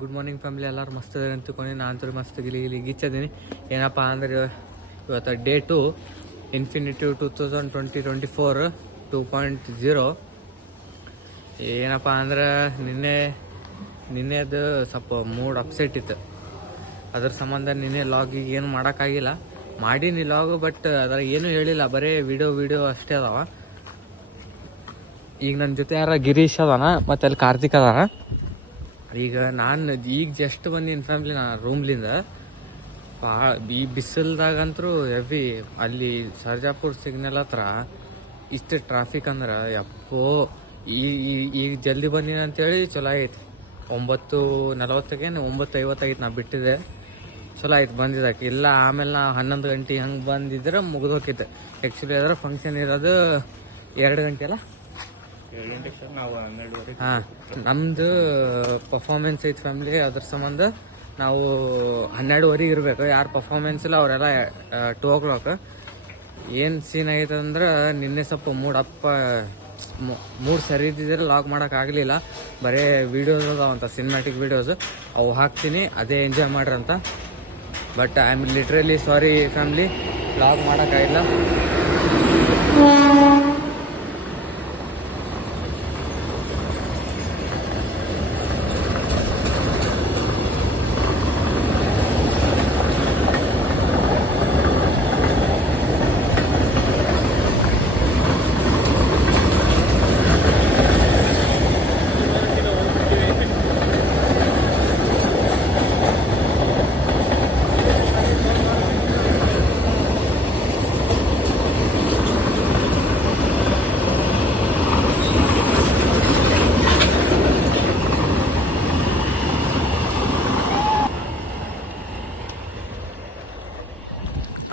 Good morning family, ಎಲ್ಲರೂ ಮಸ್ತ್ ಅದ ಅಂದ್ಕೊಂಡು ನಾನು ಅಂತೂ ಮಸ್ತ್ ಇಲ್ಲಿ ಗೀಚದೀನಿ. ಏನಪ್ಪ ಅಂದ್ರೆ ಇವತ್ತು ಡೇ 2 ಇನ್ಫಿನಿಟಿ 2024 2.0. ಏನಪ್ಪ ಅಂದ್ರೆ ನಿನ್ನೆದು ಸ್ವಲ್ಪ ಮೂಡ್ ಅಪ್ಸೆಟ್ ಇತ್ತು. ಅದ್ರ ಸಂಬಂಧ ನಿನ್ನೆ ಲಾಗಿಗೆ ಏನು ಮಾಡೋಕ್ಕಾಗಿಲ್ಲ. ಮಾಡೀನಿ ಲಾಗು, ಬಟ್ ಅದ್ರಾಗ ಏನೂ ಹೇಳಿಲ್ಲ, ಬರೀ ವಿಡಿಯೋ ಅಷ್ಟೇ ಅದಾವ. ಈಗ ನನ್ನ ಜೊತೆ ಯಾರ ಗಿರೀಶ್ ಅದಾನ, ಮತ್ತು ಅಲ್ಲಿ ಕಾರ್ತಿಕ್ ಅದಾನ. ಈಗ ನಾನು ಈಗ ಜಸ್ಟ್ ಬಂದಿನ ಫ್ಯಾಮ್ಲಿ, ನಾ ರೂಮ್ಲಿಂದ ಈ ಬಿಸಿಲ್ದಾಗಂತರೂ ಹೆವಿ. ಅಲ್ಲಿ ಸರ್ಜಾಪುರ ಸಿಗ್ನಲ್ ಹತ್ರ ಇಷ್ಟು ಟ್ರಾಫಿಕ್ ಅಂದ್ರೆ ಯಪ್ಪೋ. ಈಗ ಜಲ್ದಿ ಬಂದಿನ ಅಂತೇಳಿ ಚಲೋ ಐತಿ. 9:40 9:50 ನಾ ಬಿಟ್ಟಿದ್ದೆ, ಚಲೋ ಆಯ್ತು ಬಂದಿದ್ದಕ್ಕೆ. ಇಲ್ಲ ಆಮೇಲೆ ನಾ 11 ಗಂಟೆ ಹಂಗೆ ಬಂದಿದ್ರೆ ಮುಗಿದು ಹೋಗಿತ್ತು. ಆ್ಯಕ್ಚುಲಿ ಅದರ ಫಂಕ್ಷನ್ ಇರೋದು 2 ಗಂಟೆ ಅಲ್ಲ, 2 ಗಂಟೆಗೆ ಸರ್. ನಾವು 12:30. ಹಾಂ, ನಮ್ಮದು ಪರ್ಫಾರ್ಮೆನ್ಸ್ ಐತೆ ಫ್ಯಾಮ್ಲಿ. ಅದ್ರ ಸಂಬಂಧ ನಾವು 12:30 ಇರಬೇಕು. ಯಾರು ಪರ್ಫಾರ್ಮೆನ್ಸ್ ಇಲ್ಲ ಅವರೆಲ್ಲ 2 o'clock. ಏನು ಸೀನ್ ಆಗೈತೆ ಅಂದ್ರೆ ನಿನ್ನೆ ಸ್ವಲ್ಪ ಮೂಡ್ ಸರಿ ಇದ್ದಿದ್ರೆ ಲಾಗ್ ಮಾಡೋಕ್ಕಾಗಲಿಲ್ಲ. ಬರೀ ವೀಡಿಯೋಸ್ ಅದಾವಂತ, ಸಿನಿಮ್ಯಾಟಿಕ್ ವೀಡಿಯೋಸ್, ಅವು ಹಾಕ್ತೀನಿ, ಅದೇ ಎಂಜಾಯ್ ಮಾಡ್ರಂತ. But I am literally sorry family, log ಮಾಡೋಕ್ಕಾಗಿಲ್ಲ.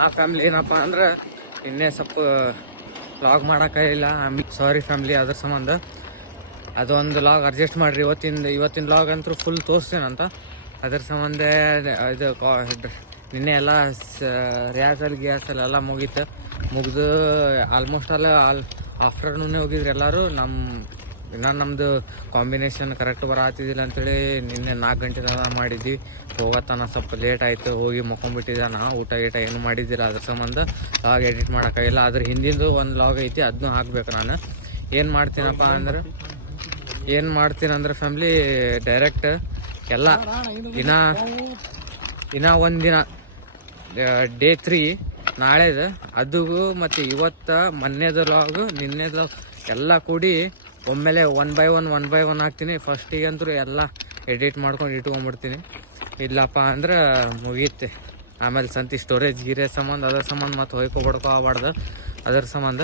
ಆ ಫ್ಯಾಮ್ಲಿ ಏನಪ್ಪ ಅಂದ್ರೆ ಇನ್ನೇ ಸ್ವಲ್ಪ ಲಾಗ್ ಮಾಡೋಕ್ಕಾಗಿಲ್ಲ. ಸಾರಿ ಫ್ಯಾಮ್ಲಿ, ಅದ್ರ ಸಂಬಂಧ ಅದೊಂದು ಲಾಗ್ ಅಡ್ಜಸ್ಟ್ ಮಾಡಿರಿ. ಇವತ್ತಿನ ಲಾಗ್ ಅಂತೂ ಫುಲ್ ತೋರಿಸ್ತೇನಂತ. ಅದ್ರ ಸಂಬಂಧ ಇದು ನಿನ್ನೆ ಎಲ್ಲ ರಿಯಾಸಲ್ ಎಲ್ಲ ಮುಗಿದು ಆಲ್ಮೋಸ್ಟ್ ಆಫ್ಟರ್ನೂನೇ ಹೋಗಿದ್ರು ಎಲ್ಲರೂ. ನಮ್ಮದು ಕಾಂಬಿನೇಷನ್ ಕರೆಕ್ಟ್ ಬರತ್ತಿದ್ದಿಲ್ಲ ಅಂತೇಳಿ ನಿನ್ನೆ 4 ಗಂಟೆ ಮಾಡಿದ್ವಿ. ಹೋಗತ್ತಾನ ಸ್ವಲ್ಪ ಲೇಟ್ ಆಯಿತು, ಹೋಗಿ ಮಕ್ಕೊಂಡ್ಬಿಟ್ಟಿದ್ದೆ. ನಾ ಊಟ ಏನು ಮಾಡಿದ್ದಿಲ್ಲ. ಅದ್ರ ಸಂಬಂಧ ಲಾಗ್ ಎಡಿಟ್ ಮಾಡೋಕ್ಕಾಗಿಲ್ಲ. ಅದ್ರ ಹಿಂದಿಂದು ಒಂದು ಲಾಗ್ ಐತಿ, ಅದನ್ನೂ ಹಾಕ್ಬೇಕು. ನಾನು ಏನು ಮಾಡ್ತೀನಪ್ಪ ಅಂದ್ರೆ ಫ್ಯಾಮ್ಲಿ, ಡೈರೆಕ್ಟ್ ಎಲ್ಲ ಇನ್ನೂ ಒಂದಿನ ಡೇ 3 ನಾಳೆದು, ಅದೂ ಮತ್ತು ಇವತ್ತು ಮೊನ್ನೆದು ಲಾಗು ನಿನ್ನೆದು ಎಲ್ಲ ಕೂಡಿ ಒಮ್ಮೆಲೆ 1 by 1 ಹಾಕ್ತೀನಿ. ಫಸ್ಟಿಗಂತೂ ಎಲ್ಲ ಎಡಿಟ್ ಮಾಡ್ಕೊಂಡು ಇಟ್ಕೊಂಡ್ಬಿಡ್ತೀನಿ. ಇಲ್ಲಪ್ಪ ಅಂದ್ರೆ ಮುಗೀತೆ. ಆಮೇಲೆ ಸಂತಿ ಸ್ಟೋರೇಜ್ ಸಂಬಂಧ, ಅದ್ರ ಸಂಬಂಧ ಮತ್ತು ಹೊಯ್ಕೊಬಡ್ಕೋಬಾರ್ದು. ಅದ್ರ ಸಂಬಂಧ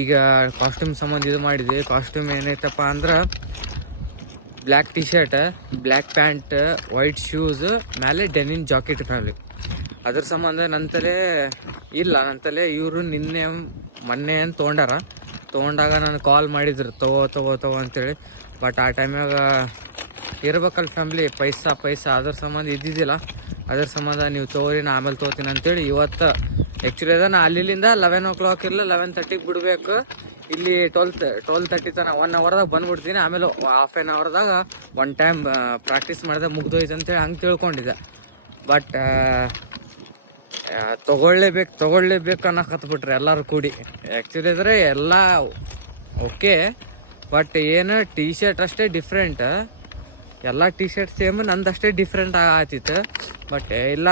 ಈಗ ಕಾಸ್ಟ್ಯೂಮ್ ಸಂಬಂಧ ಇದು ಮಾಡಿದ್ವಿ. ಕಾಸ್ಟ್ಯೂಮ್ ಏನೈತಪ್ಪ ಅಂದ್ರೆ black T shirt, black pant, white shoes, ಮೇಲೆ ಡೆನಿನ್ ಜಾಕೆಟ್ ಫ್ಯಾಮ್ಲಿ. ಅದ್ರ ಸಂಬಂಧ ನಂತಲೇ ಇವರು ಮೊನ್ನೆ ಏನು ತೊಗೊಂಡಾಗ ನಾನು ಕಾಲ್ ಮಾಡಿದ್ರು ತಗೋ ಅಂತೇಳಿ. ಬಟ್ ಆ ಟೈಮ್ಯಾಗ ಇರ್ಬೇಕಲ್ಲ ಫ್ಯಾಮ್ಲಿ, ಪೈಸಾ ಅದ್ರ ಸಂಬಂಧ ಇದ್ದಿದ್ದಿಲ್ಲ. ಅದ್ರ ಸಂಬಂಧ ನೀವು ತೊಗೋರಿ, ನಾ ಆಮೇಲೆ ತೊಗೋತೀನಿ ಅಂತೇಳಿ ಇವತ್ತು. ಆ್ಯಕ್ಚುಲಿ ಅದನ್ನು ಅಲ್ಲಿಂದ 11 o'clock ಇಲ್ಲ 11:30 ಬಿಡಬೇಕು. ಇಲ್ಲಿ 12:30 ತನಕ 1 hourದಾಗ ಬಂದ್ಬಿಡ್ತೀನಿ. ಆಮೇಲೆ ಹಾಫ್ ಆನ್ ಅವರ್ದಾಗ 1 time ಪ್ರಾಕ್ಟೀಸ್ ಮಾಡಿದೆ, ಮುಗ್ದೋಯ್ತು ಅಂತೇಳಿ ಹಂಗೆ ತಿಳ್ಕೊಂಡಿದ್ದೆ. ಬಟ್ ತಗೊಳ್ಳೇಬೇಕು ಅನ್ನಕತ್ಬಿಟ್ರೆ ಎಲ್ಲರೂ ಕೂಡಿ. ಆ್ಯಕ್ಚುಲಿ ಇದ್ರೆ ಎಲ್ಲ ಓಕೆ, ಬಟ್ ಏನು ಟಿ ಶರ್ಟ್ ಅಷ್ಟೇ ಡಿಫ್ರೆಂಟ್. ಎಲ್ಲ ಟಿ ಶರ್ಟ್ ಸೇಮ್, ನಂದಷ್ಟೇ ಡಿಫ್ರೆಂಟ್ ಆಗತ್ತಿತ್ತು. ಬಟ್ ಇಲ್ಲ,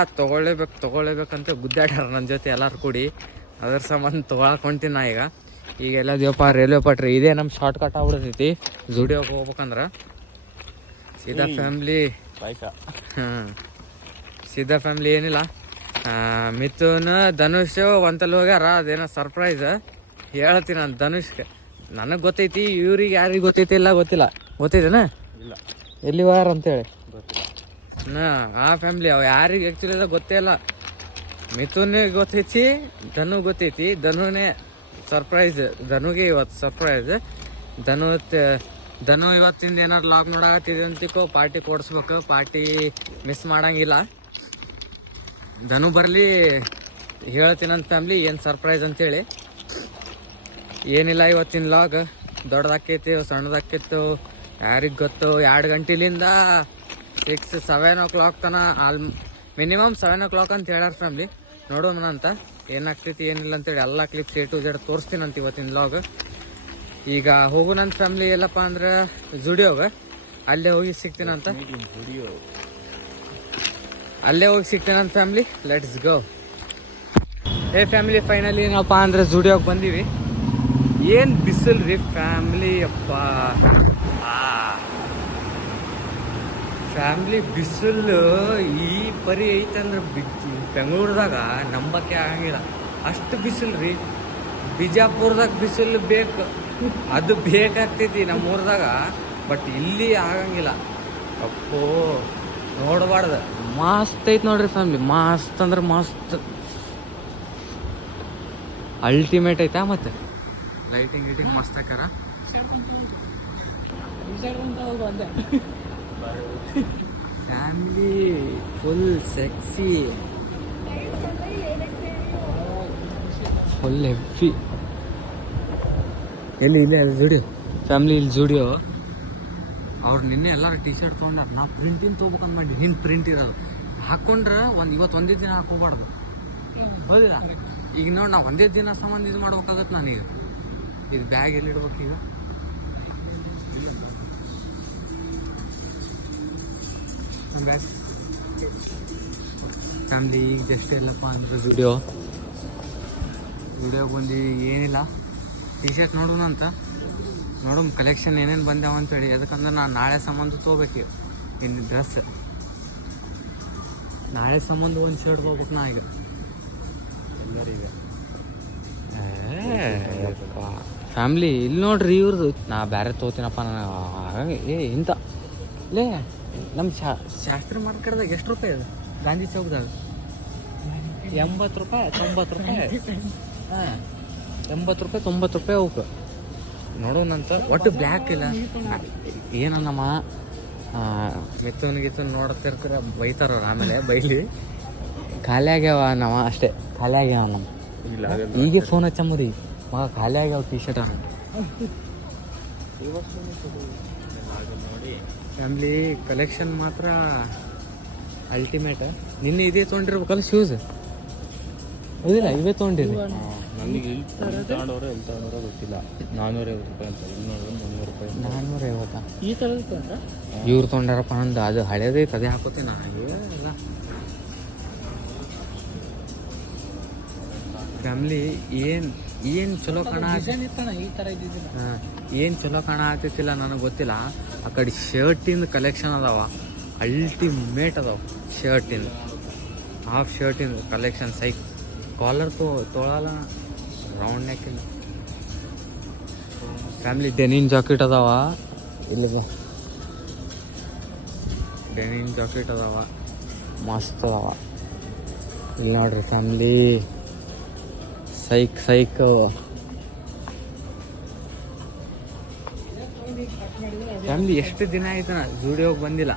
ತಗೊಳ್ಳೇಬೇಕಂತ ಗುದ್ದಾಡ್ಯಾರ ನನ್ನ ಜೊತೆ ಎಲ್ಲರೂ ಕೂಡಿ. ಅದ್ರ ಸಂಬಂಧ ತೊಗೊಳಕೊಂತೀನಿ ನಾ. ಈಗ ಎಲ್ಲದೇವಪ್ಪ ರೈಲ್ವೆ ಪಟ್ರಿ ಇದೇ ನಮ್ಮ ಶಾರ್ಟ್ ಕಟ್ ಆಗ್ಬಿಡ್ತೈತಿ ಜುಡಿಯೋಗೆ ಹೋಗ್ಬೇಕಂದ್ರೆ. ಸೀದಾ ಫ್ಯಾಮ್ಲಿ ಸೀದಾ ಫ್ಯಾಮ್ಲಿ ಏನಿಲ್ಲ, ಮಿಥುನ್ ಧನುಷ್ ಒಂತಲ್ಲಿ ಹೋಗ್ಯಾರ. ಅದೇನೋ ಸರ್ಪ್ರೈಸ್ ಹೇಳ್ತೀನಿ ನಾನು ಧನುಷ್ಗೆ. ನನಗೆ ಗೊತ್ತೈತಿ, ಇವ್ರಿಗೆ ಯಾರಿಗೆ ಗೊತ್ತೈತಿ ಇಲ್ಲ ಗೊತ್ತಿಲ್ಲ. ಗೊತ್ತೈತೇನ? ಇಲ್ಲ, ಎಲ್ಲಿ ಹೋಗ್ಯಾರ ಅಂತೇಳಿ ಗೊತ್ತಿಲ್ಲ. ಆ ಫ್ಯಾಮ್ಲಿ ಅವು ಯಾರಿಗೆ ಆ್ಯಕ್ಚುಲಿ ಗೊತ್ತೇ ಇಲ್ಲ. ಮಿಥುನ್ಗೆ ಗೊತ್ತೈತಿ, ಧನು ಗೊತ್ತೈತಿ. ಧನುನೇ ಸರ್ಪ್ರೈಸ್, ಧನುಗೆ ಇವತ್ತು ಸರ್ಪ್ರೈಸ್. ಧನು ಇವತ್ತಿಂದ ಏನಾರು ಲಾಗ್ ನೋಡಾಕತ್ತಿದೆ ಅಂತಿಕೋ, ಪಾರ್ಟಿ ಕೊಡಿಸ್ಬೇಕು. ಪಾರ್ಟಿ ಮಿಸ್ ಮಾಡಂಗಿಲ್ಲ. ಧನು ಬರಲಿ ಹೇಳ್ತೀನಂತ ಫ್ಯಾಮ್ಲಿ ಏನು ಸರ್ಪ್ರೈಸ್ ಅಂತೇಳಿ. ಏನಿಲ್ಲ, ಇವತ್ತಿನ ಲಾಗ್ ದೊಡ್ಡದಾಕೈತಿ ಸಣ್ಣದಾಕೈತು ಯಾರಿಗೆ ಗೊತ್ತು 2 ಗಂಟೆಲಿಂದ 6-7 ತನ ಮಿನಿಮಮ್ 7 ಅಂತ ಹೇಳ್ಯಾರ ಫ್ಯಾಮ್ಲಿ. ನೋಡೋಣ ಅಂತ ಏನಾಗ್ತೈತಿ ಏನಿಲ್ಲ ಅಂತೇಳಿ ಎಲ್ಲ ಕ್ಲಿಪ್ಸ್ A to Z ತೋರಿಸ್ತೀನಂತ ಇವತ್ತಿನ ಲಾಗ್. ಈಗ ಹೋಗೋಣಂತ ಫ್ಯಾಮ್ಲಿ ಎಲ್ಲಪ್ಪ ಅಂದ್ರೆ ಜುಡಿಯೋಗ ಅಲ್ಲೇ ಹೋಗಿ ಸಿಗ್ತೀನಂತ family. Let's go. Family finally ಏನಪ್ಪ ಅಂದ್ರೆ ಜುಡಿಯೋಗ ಬಂದೀವಿ. ಏನ್ ಬಿಸಿಲ್ ರೀ ಫ್ಯಾಮಿಲಿ, ಅಪ್ಪ ಫ್ಯಾಮಿಲಿ ಬಿಸಿಲು ಈ ಪರಿ ಐತಂದ್ರೆ ಬೆಂಗಳೂರದಾಗ ನಂಬಕ್ಕೆ ಆಗಂಗಿಲ್ಲ, ಅಷ್ಟು ಬಿಸಿಲು ರೀ. ಬಿಜಾಪುರದಾಗ ಬಿಸಿಲು ಬೇಕು, ಅದು ಬೇಕಾಗ್ತೈತಿ ನಮ್ಮೂರದಾಗ, ಬಟ್ ಇಲ್ಲಿ ಆಗಂಗಿಲ್ಲ. ಅಪ್ಪೋ ನೋಡಬಾರ್ದು, ಮಸ್ತ್ ಐತಿ ನೋಡ್ರಿ ಫ್ಯಾಮಿಲಿ, ಮಸ್ತ್ ಅಂದ್ರೆ ಮಸ್ತ್ ಅಲ್ಟಿಮೇಟ್ ಐತಾ. ಮತ್ತೆ ಲೈಟಿಂಗ್ ಗಿಟಿಂಗ್ ಮಸ್ತ್ ಹಾಕಾರ. Family full sexy, full heavy. ಎಲ್ಲಿ ಇಲ್ಲ ಜುಡಿಯೋ ಫ್ಯಾಮಿಲಿ, ಇಲ್ಲಿ ಜುಡಿಯೋ. ಅವ್ರು ನಿನ್ನೆ ಎಲ್ಲರೂ ಟಿ ಶರ್ಟ್ ತೊಗೊಂಡಾರ. ನಾವು ಪ್ರಿಂಟಿಂಗ್ ತೊಗೋಬೇಕಂತ ಮಾಡಿ, ಹಿಂದೆ ಪ್ರಿಂಟ್ ಇರೋದು ಹಾಕ್ಕೊಂಡ್ರೆ ಇವತ್ತು ಒಂದೇ ದಿನ ಹಾಕೋಬಾರ್ದು, ಹೌದಿಲ್ಲ? ಈಗ ನೋಡಿ ನಾವು ಒಂದೇ ದಿನ ಸಂಬಂಧ ಇದು ಮಾಡ್ಬೇಕಾಗತ್ತೆ. ನಾನೀಗ ಇದು ಬ್ಯಾಗ್ ಎಲ್ಲಿ ಇಡ್ಬೇಕು ಈಗ? ಬ್ಯಾಗ್ ಫ್ಯಾಮಿಲಿ ಈಗ ಜಸ್ಟ್ ಎಲ್ಲಪ್ಪ ಅಂದ್ರೆ ವಿಡಿಯೋ ಬಂದು ಏನಿಲ್ಲ, ಟಿ ಶರ್ಟ್ ನೋಡೋಣ ಅಂತ. ನೋಡೋಣ ಕಲೆಕ್ಷನ್ ಏನೇನು ಬಂದಾವ ಅಂತೇಳಿ. ಯಾಕಂದ್ರೆ ನಾನು ನಾಳೆ ಸಂಬಂಧ ತೊಗೋಬೇಕು ಇನ್ನು ಡ್ರೆಸ್. ನಾಳೆ ಸಂಬಂಧ ಒಂದು ಶರ್ಟ್ ತೊಗೋಬೇಕು ನಾ ಈಗ ಎಲ್ಲರಿಗೆ. ಫ್ಯಾಮ್ಲಿ ಇಲ್ಲಿ ನೋಡ್ರಿ ಇವ್ರದ್ದು, ನಾ ಬೇರೆ ತೊಗೋತೀನಪ್ಪ ನಾನು. ಹಾಗಾಗಿ ಇಂಥ ಲೇ ನಮ್ಮ ಶಾಸ್ತ್ರಿ ಮಾರ್ಕೆಟ್ದಾಗ ಎಷ್ಟು ರೂಪಾಯಿ ಅದು? ಗಾಂಧಿ ಚೌಕದಾಗ 80 ರೂಪಾಯಿ 90 ರೂಪಾಯಿ. ಹಾಂ 80 ರೂಪಾಯಿ 90 ರೂಪಾಯಿ ಅವಕ್ಕೆ. ನೋಡೋಣಂತ. ಒಟ್ಟು ಬ್ಲ್ಯಾಕ್ ಇಲ್ಲ ಏನನ್ನಮ್ಮ, ಮಿಥುನ್ ನೋಡ್ತಿರ್ತೀರ ಬೈತಾರವ್ರು, ಆಮೇಲೆ ಬೈಲಿ. ಖಾಲಿ ಆಗ್ಯಾವ ನಾವ ಅಷ್ಟೇ, ಖಾಲಿ ಆಗ್ಯಾವ ನಮ್ಮ. ಈಗ ಫೋನ್ ಹಚ್ಚಂಬರಿ ಮಗ, ಖಾಲಿ ಆಗ್ಯಾವ ಟಿ ಶರ್ಟ್. ಫ್ಯಾಮ್ಲಿ ಕಲೆಕ್ಷನ್ ಮಾತ್ರ ಅಲ್ಟಿಮೇಟ್. ನಿನ್ನೆ ಇದೇ ತೊಗೊಂಡಿರ್ಬೇಕಲ್ಲ ಶೂಸ್, ಹೌದಿಲ್ಲ? ಇವೇ ತೊಗೊಂಡಿರಿ. ನನಗೆ ಇಲ್ಲಿ ತಗೊಂಡವ್ರೆ ಎಲ್ಲಿ ತಗೊಂಡ್ರೆ ಗೊತ್ತಿಲ್ಲ. 450 ರೂಪಾಯಿ ಅಂತ, ಇಲ್ಲಿ ನೋಡಿದ್ರೆ 300 ರೂಪಾಯಿ. 450 ಈ ಥರದ್ದು ಇವ್ರು ತೊಗೊಂಡಾರಪ್ಪ ಅಂದ. ಅದು ಹಳೇದೈತೆ, ಅದೇ ಹಾಕೋತೀನಿ ಎಲ್ಲ. ಫ್ಯಾಮ್ಲಿ ಏನು ಚಲೋ ಕಾಣ ಈ ಥರ ಇದ್ದಿದ್ದಿಲ್ಲ. ಏನು ಚಲೋ ಕಾಣ ಆಗ್ತೈತಿಲ್ಲ ನನಗೆ ಗೊತ್ತಿಲ್ಲ. ಆ ಕಡೆ ಶರ್ಟಿಂದ ಕಲೆಕ್ಷನ್ ಅದಾವ, ಅಲ್ಟಿಮೇಟ್ ಅದಾವ ಶರ್ಟಿಂದ. ಹಾಫ್ ಶರ್ಟಿಂದ ಕಲೆಕ್ಷನ್ ಸೈಕ್. ಕಾಲರ್ ತೊಗೊಳಲ್ಲ, ರೌಂಡ್ ನೆಕ್ಕಿಂದ. ಫ್ಯಾಮಿಲಿ ಡೆನಿನ್ ಜಾಕೆಟ್ ಅದಾವ, ಇಲ್ಲಿಗೆ ಡೆನಿನ್ ಜಾಕೆಟ್ ಅದಾವ, ಮಸ್ತ್ ಅದಾವ. ಇಲ್ಲಿ ನೋಡ್ರಿ ಫ್ಯಾಮಿಲಿ, ಸೈಕ್ ಫ್ಯಾಮಿಲಿ. ಎಷ್ಟು ದಿನ ಆಯ್ತು ನಾ ಜುಡಿಯೋಗೆ ಬಂದಿಲ್ಲ.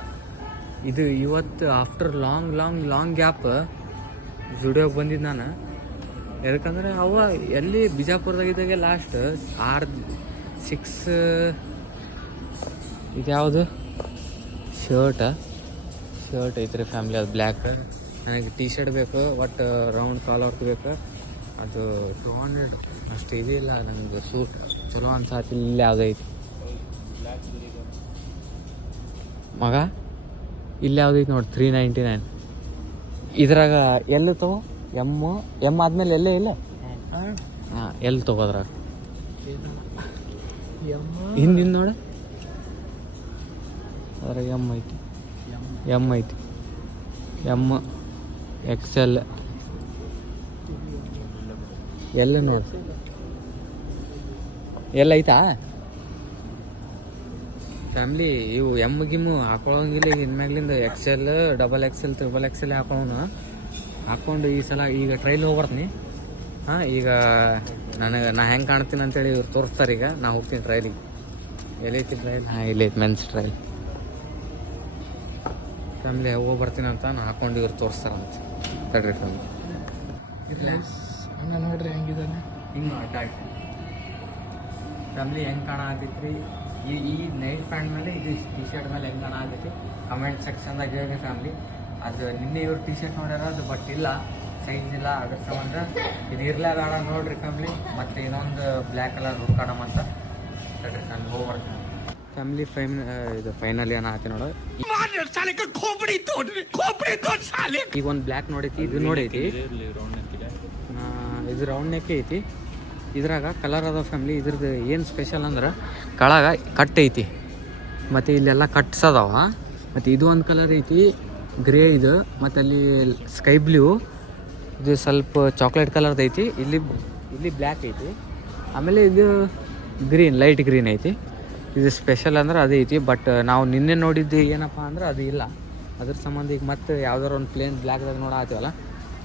ಇದು ಇವತ್ತು ಆಫ್ಟರ್ ಲಾಂಗ್ ಗ್ಯಾಪ್ ಜುಡಿಯೋಗೆ ಬಂದಿದ್ದು ನಾನು. ಯಾಕಂದ್ರೆ ಎಲ್ಲಿ ಬಿಜಾಪುರದಾಗಿದ್ದಾಗೆ ಲಾಸ್ಟ್ 6 ಇದು ಯಾವುದು ಶರ್ಟ್ ಐತ್ರಿ ಫ್ಯಾಮಿಲಿ. ಅದು ಬ್ಲ್ಯಾಕ್. ನನಗೆ ಟಿ ಶರ್ಟ್ ಬೇಕು, ಒಟ್ಟು ರೌಂಡ್ ಕಾಲರ್ದು ಬೇಕು. ಅದು 200 ಅಷ್ಟು ಇದಿಲ್ಲ ನನಗೆ ಸೂಟ್ ಚಲೋ ಅನ್ಸಾತಿ. ಇಲ್ಲಿ ಯಾವುದೈತಿ ಮಗ, ಇಲ್ಲಿ ಯಾವುದೈತಿ ನೋಡಿ 399. ಇದ್ರಾಗ ಎಲ್ಲಿ ತಗೋ ಎಮ್ ಆದ್ಮೇಲೆ ಎಲ್ಲೇ ಇಲ್ಲ. ಹಾಂ ಎಲ್ಲಿ ತಗೋದ್ರಾಗ ಹಿಂದಿನ ನೋಡು, ಅದ್ರಾಗ ಎಮ್ ಐತಿ ಎಮ್ XL ಎಲ್ಲ ನೋಡಿ ಎಲ್ಲ ಐತಾ ಫ್ಯಾಮ್ಲಿ. ಇವು ಗಿಮ್ಮು ಹಾಕೊಳ್ಳೋಂಗಿಲ್ಲ ಇನ್ಮ್ಯಾಗ್ಲಿಂದ. XL, XXL, XXL ಹಾಕೊಂಡು ಈ ಸಲ ಈಗ ಟ್ರೈಲ್ ಹೋಗ್ಬರ್ತೀನಿ. ಹಾಂ ಈಗ ನಾ ಹೆಂಗೆ ಕಾಣ್ತೀನಿ ಅಂತೇಳಿ ಇವ್ರು ತೋರಿಸ್ತಾರೆ. ಈಗ ನಾ ಹೋಗ್ತೀನಿ ಟ್ರೈಲಿಗೆ. ಎಲ್ಲೈತಿ ಟ್ರೈಲ್? ಹಾಂ ಇಲ್ಲೈತಿ, ಮೆನ್ಸ್ ಟ್ರೈಲ್. ಫ್ಯಾಮಿಲಿ ಹೋಗಿ ಬರ್ತೀನಿ ಅಂತ ನಾ ಹಾಕೊಂಡು ಇವ್ರು ತೋರಿಸ್ತಾರಂತ. ತಡ್ರಿ ಫ್ಯಾಮಿಲಿ, ನೋಡ್ರಿ ಹೆಂಗಿದ್ದಾನೆ ಹಿಂಗೆ ಫ್ಯಾಮಿಲಿ ಹೆಂಗೆ ಕಾಣ ಆಗೈತ್ರಿ. ಈ ನೈಟ್ ಪ್ಯಾಂಟ್ ಮೇಲೆ ಇದು ಟಿ ಶರ್ಟ್ ಮೇಲೆ ಹೆಂಗೆ ಆಗೈತಿ ಕಮೆಂಟ್ ಸೆಕ್ಷನ್ದಾಗ ಹೇಳಿ ಫ್ಯಾಮ್ಲಿ. ಅದು ನಿನ್ನೆ ಇವ್ರು ಟಿ ಶರ್ಟ್ ನೋಡ್ಯಾರ, ಅದು ಬಟ್ ಇಲ್ಲ, ಸೈಜ್ ಇಲ್ಲ, ಅದ್ರ ಸಂಬಂಧ ಇದು ಇರಲೇ ಬೇಡ ನೋಡ್ರಿ ಫ್ಯಾಮ್ಲಿ. ಮತ್ತು ಇನ್ನೊಂದು ಬ್ಲ್ಯಾಕ್ ಕಲರ್ ಹುಡ್ಕಾಡಮ್ ಅಂತ ಹೇಳ್ರಿ ನಾನು ಹೋಗ್ಬರ್ತೀನಿ ಫ್ಯಾಮ್ಲಿ. ಇದು ಫೈನಲ್ ಏನು ಆಯ್ತು ನೋಡು. ಈಗ ಒಂದು ಬ್ಲ್ಯಾಕ್ ನೋಡೈತಿ, ಇದು ನೋಡೈತಿ, ಇದು ರೌಂಡ್ ನೆಕ್ ಐತಿ. ಇದ್ರಾಗ ಕಲರ್ ಅದ ಫ್ಯಾಮ್ಲಿ. ಇದ್ರದ್ದು ಏನು ಸ್ಪೆಷಲ್ ಅಂದ್ರೆ ಕೆಳಗ ಕಟ್ ಐತಿ, ಮತ್ತು ಇಲ್ಲೆಲ್ಲ ಕಟ್ಸ್ ಅದಾವ. ಮತ್ತು ಇದು ಒಂದು ಕಲರ್ ಐತಿ ಗ್ರೇ ಇದು, ಮತ್ತು ಅಲ್ಲಿ ಸ್ಕೈ ಬ್ಲೂ, ಇದು ಸ್ವಲ್ಪ ಚಾಕ್ಲೇಟ್ ಕಲರ್ದು ಐತಿ. ಇಲ್ಲಿ ಬ್ಲ್ಯಾಕ್ ಐತಿ. ಆಮೇಲೆ ಇದು ಗ್ರೀನ್, ಲೈಟ್ ಗ್ರೀನ್ ಐತಿ. ಇದು ಸ್ಪೆಷಲ್ ಅಂದ್ರೆ ಅದು ಐತಿ. ಬಟ್ ನಾವು ನಿನ್ನೆ ನೋಡಿದ್ದು ಏನಪ್ಪ ಅಂದ್ರೆ ಅದು ಇಲ್ಲ. ಅದ್ರ ಸಂಬಂಧ ಈಗ ಮತ್ತೆ ಯಾವ್ದಾರು ಒಂದು ಪ್ಲೇನ್ ಬ್ಲ್ಯಾಕ್ದಾಗ ನೋಡತ್ತೀವಲ್ಲ,